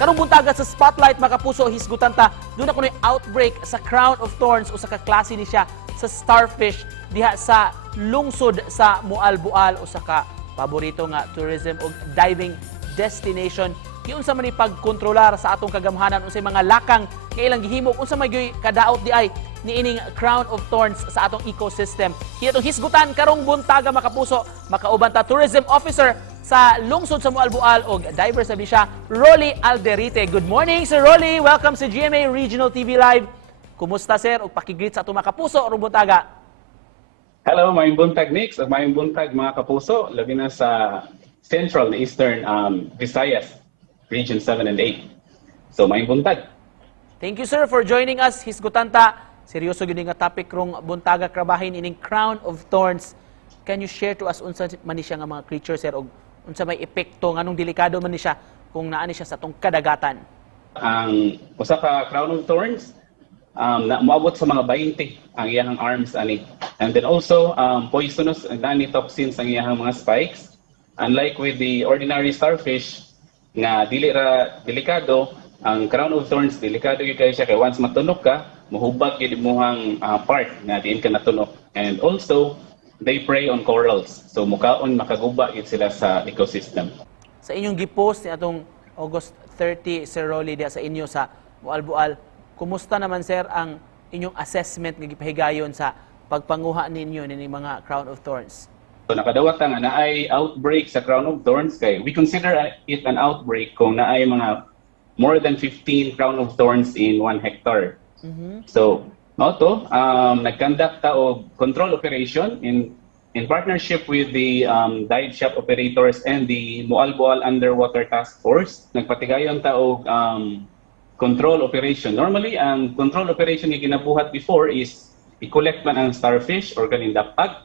Karong buntaga sa Spotlight mga kapuso, hisgutan ta doon ako outbreak sa Crown of Thorns o sa kaklase ni siya sa starfish diha sa lungsod sa Mualbual o sa ka paborito nga tourism o diving destination. Unsa man ni pagkontrolar sa atong kagamhanan unsay mga lakang nga ilang gihimo unsa may kadaot di ay niining Crown of Thorns sa atong ecosystem. Kaya itong hisgutan karong buntaga mga kapuso, makauban ta tourism officer sa lungsod sa Mualbual o diver sabi siya, Rolly Alderite. Good morning, Sir Rolly. Welcome sa GMA Regional TV Live. Kumusta, sir? O pakigreet sa atong mga kapuso o buntaga. Hello, mayong buntag, Nix. At mayong buntag, mga kapuso. Labi na sa Central and Eastern Visayas, Region 7 and 8. So, mayong buntag. Thank you, sir, for joining us. Hisgutan ta. Seryoso yun nga topic rong buntaga krabahin ining Crown of Thorns. Can you share to us unsa man ni siya nga mga creature, sir, o unsa may epekto nganong delikado man ni siya kung naani siya sa atong kadagatan? Ang usa ka Crown of Thorns, moabot sa mga 20 ang iyang arms ani. And then also poisonous and toxins ang iyang mga spikes. Unlike with the ordinary starfish nga dili ra delikado, ang Crown of Thorns delikado gyud kay siya kay once matunok ka, mohubag gyud imong part nga diin ka natunok. And also they prey on corals. So mukaon makaguba gyud sila sa ecosystem. Sa inyong gipost ni atong August 30, Sir Rolly, diya sa inyo sa Mualbual, kumusta naman, sir, ang inyong assessment nga gipahigayon sa pagpanguha ninyo ni mga Crown of Thorns? So nakadawat nga naay outbreak sa Crown of Thorns kay we consider it an outbreak kung naay mga more than 15 Crown of Thorns in 1 hectare. So to nag-conduct ta og control operation in partnership with the dive shop operators and the Mualbual Underwater Task Force. Nagpatigayon ta og control operation. Normally, ang control operation nga ginabuhat before is i-collect man ang starfish or kaning dapag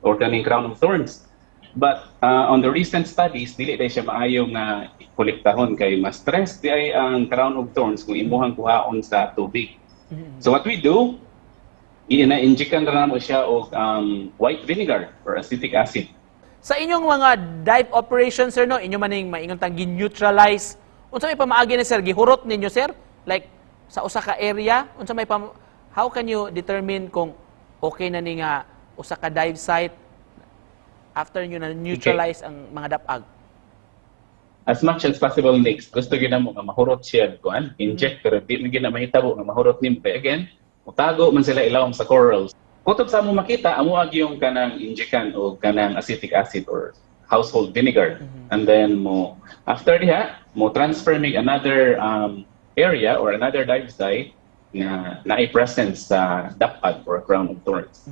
or kaning Crown of Thorns. But on the recent studies, dili day siya maayo nga kolektahon kay mas stress di ay ang Crown of Thorns kung imuhang kuhaon sa tubig. So what we do, ina-injectan ra mo siya og white vinegar or acetic acid. Sa inyong mga dive operations, sir, no, inyo maning maingon tang gi-neutralize. Unsa may pamaagi ni sir gihurot ninyo, sir? Like sa usa ka area, unsa may how can you determine kung okay na ni nga usa ka dive site after nyo na neutralize ang mga dapag? As much as possible, next gusto gyud namo nga mahurot siya kuan inject pero di na gyud na mahitabo nga mahurot nimo kay again mutago man sila ilawom sa corals. Kutob sa mo makita amo ag yung kanang injekan o kanang acetic acid or household vinegar. And then mo after diha mo transfer mig another area or another dive site na naay presence sa dapag or Crown of Thorns.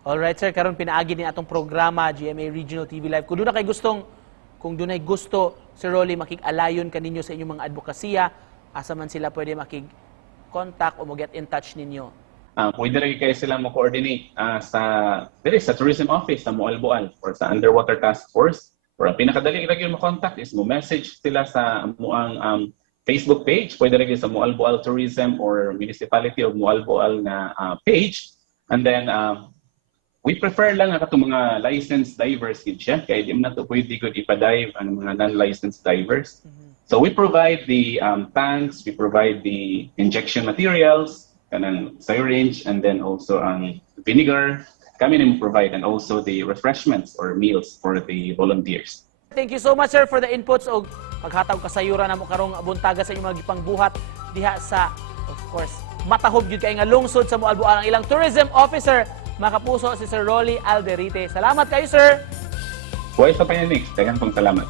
Alright, sir, karon pinaagi ni atong programa GMA Regional TV Live. Kung doon ay gusto, Sir Rolly, makig-alayon ka ninyo sa inyong mga advokasya, asa man sila pwede makig-contact o mag-get in touch ninyo? Pwede rin kayo sila mo-coordinate sa tourism office sa Mualbual or sa Underwater Task Force. Or ang pinakadali rin yung mo-contact is mo-message sila sa muang Facebook page. Pwede rin sa Mualbual Tourism or Municipality of Mualbual na page. And then, we prefer lang nga itong mga licensed divers yun siya. Kaya di man na ito pwede good ipadive ang mga non-licensed divers. So we provide the tanks, we provide the injection materials, kanang syringe, and then also ang vinegar. Kami na provide and also the refreshments or meals for the volunteers. Thank you so much, sir, for the inputs o paghatag kasayuran na mo karong buntaga sa inyong mga gipangbuhat diha sa, of course, matahog yun kay nga lungsod sa Mualbual ang ilang tourism officer, mga kapuso, si Sir Rolly Alderite. Salamat kayo, sir! Buhay sa Payanix. Daghang pong salamat.